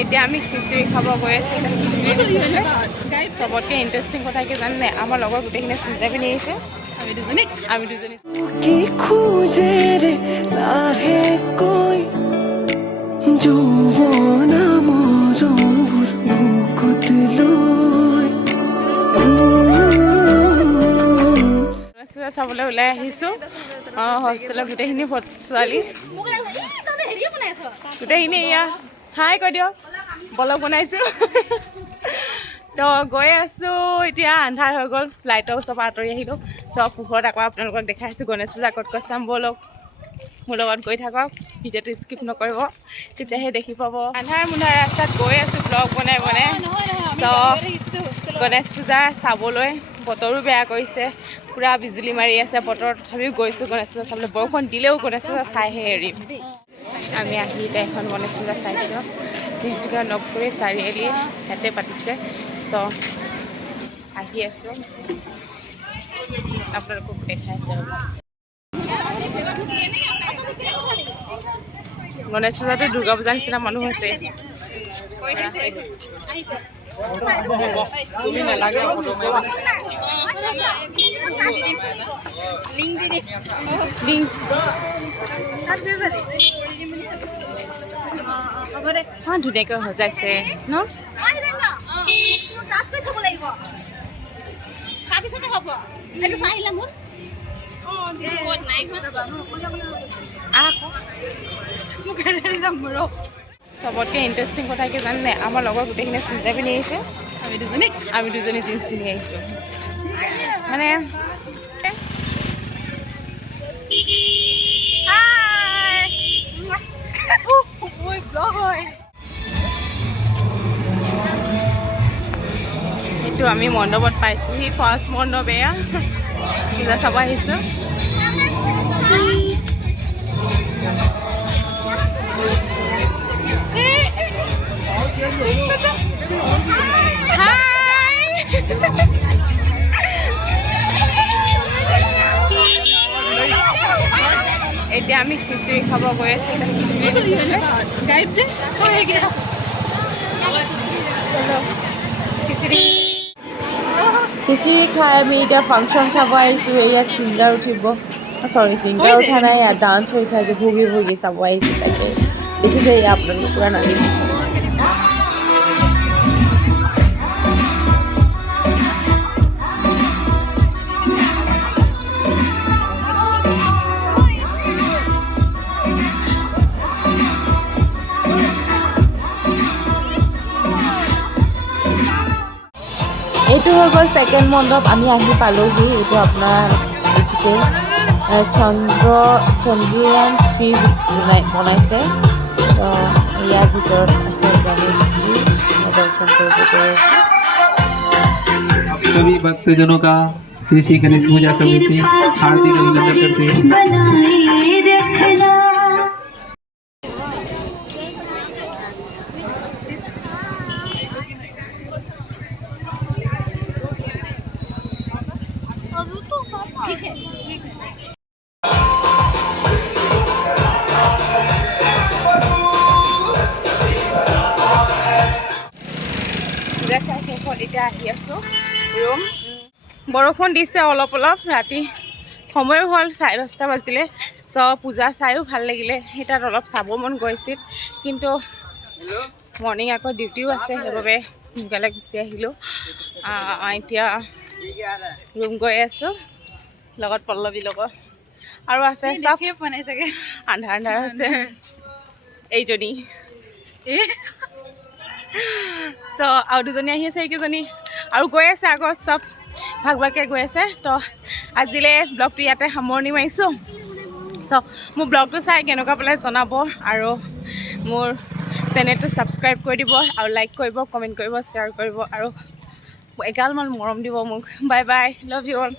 এতিয়া আমি খিচিৰি খাব গৈ আছোঁ। চবতকৈ ইণ্টাৰেষ্টিং কথা কি জানে, আমাৰ লগৰ গোটেইখিনি চুইজা পিন্ধি আহিছে। আমি দুজনী চাবলৈ ওলাই আহিছোঁ। হোষ্টেলৰ গোটেইখিনি ছোৱালী গোটেইখিনি এয়া হাই কৈ দিয়ক, ব্লগ বনাইছোঁ। তো গৈ আছোঁ, এতিয়া আন্ধাৰ হৈ গ'ল, লাইটৰ ওচৰৰ পৰা আঁতৰি আহিলোঁ। চব পোহৰত আকৌ আপোনালোকক দেখাই আছোঁ গণেশ পূজা ক'ত ক'ত চাম, ব'লক মোৰ লগত গৈ থাকক, ভিডিঅ'টো স্কিপ নকৰিব, তেতিয়াহে দেখি পাব। আন্ধাৰ মুন্ধাৰ ৰাস্তাত গৈ আছোঁ ব্লগ বনাই বনাই। তো গণেশ পূজা চাবলৈ বতৰো বেয়া কৰিছে, পূৰা বিজুলী মাৰি আছে বতৰ, তথাপিও গৈছোঁ গণেশ পূজা চাবলৈ। বৰষুণ দিলেও গণেশ পূজা চাইহে এৰিম। আমি আহি এতিয়া এখন গণেশ পূজা চাইছোঁ, তিনিচুকীয়া নপুৰী চাৰিআলি ইয়াতে পাতিছে। চ' আহি আছোঁ, আপোনালোকক দেখাই আছোঁ। গণেশ পূজাটো দুৰ্গা পূজাৰ নিচিনা মানুহ হৈছে। ধুনীয়াকৈ সজাইছে ন? চবতকৈ ইণ্টাৰেষ্টিং কথা কি জানে, আমাৰ লগৰ গোটেইখিনি চুইজা পিন্ধি আহিছে। আমি দুজনী জিন্স পিন্ধি আহিছোঁ। মানে এইটো আমি মণ্ডপত পাইছোঁহি, ফাৰ্ষ্ট মণ্ডপ এয়া পূজা চাব আহিছোঁ। এতিয়া আমি খিচিৰি খাব গৈ আছোঁ। খিচিৰি খাই আমি এতিয়া ফাংচন চাব আহিছোঁ। ইয়াত ছিংগাৰ উঠিব, ছিংগাৰ উঠা নাই, ইয়াত ডান্স হৈছে আজি, ভুগি ভুগি চাব আহিছোঁ। তাকে দেখিছে আপোনালোকে পূৰা নাচিছে। এইটো হৈ গ'ল ছেকেণ্ড মণ্ডপ, আমি আহি পালোহি। এইটো আপোনাৰ দেখিছে চন্দ্ৰয়ান 3 বনাইছে। তো ইয়াৰ ভিতৰত আছে গণেশজী, দৰ্শন কৰিব গৈ আছোঁ। सभी भक्तजनों का श्री श्री गणेश पूजा समिति हार्दिक अभिनंदन करते हैं। এতিয়া আহি আছোঁ ৰুম। বৰষুণ দিছে অলপ অলপ, ৰাতি সময়ো হ'ল 10:30 বাজিলে। চ' পূজা চায়ো ভাল লাগিলে, সেই তাত অলপ চাব মন গৈছিল, কিন্তু মৰ্ণিং আকৌ ডিউটিও আছে, সেইবাবে সোনকালে গুচি আহিলোঁ। এতিয়া ৰুম গৈ আছোঁ লগত পল্লৱীৰ লগত, আৰু আছে চব চাগে আন্ধাৰ আন্ধাৰ আছে। এইজনী চ' আৰু দুজনী আহি আছে, এইকেইজনী আৰু গৈ আছে আগত, চব ভাগ ভাগকৈ গৈ আছে। তো আজিলৈ ব্লগটো ইয়াতে সামৰণি মাৰিছোঁ। চ' মোৰ ব্লগটো চাই কেনেকুৱা পালে জনাব, আৰু মোৰ চেনেলটো ছাবস্ক্ৰাইব কৰি দিব, আৰু লাইক কৰিব, কমেণ্ট কৰিব, শ্বেয়াৰ কৰিব, আৰু এগালমান মৰম দিব মোক। Bye bye, love you all.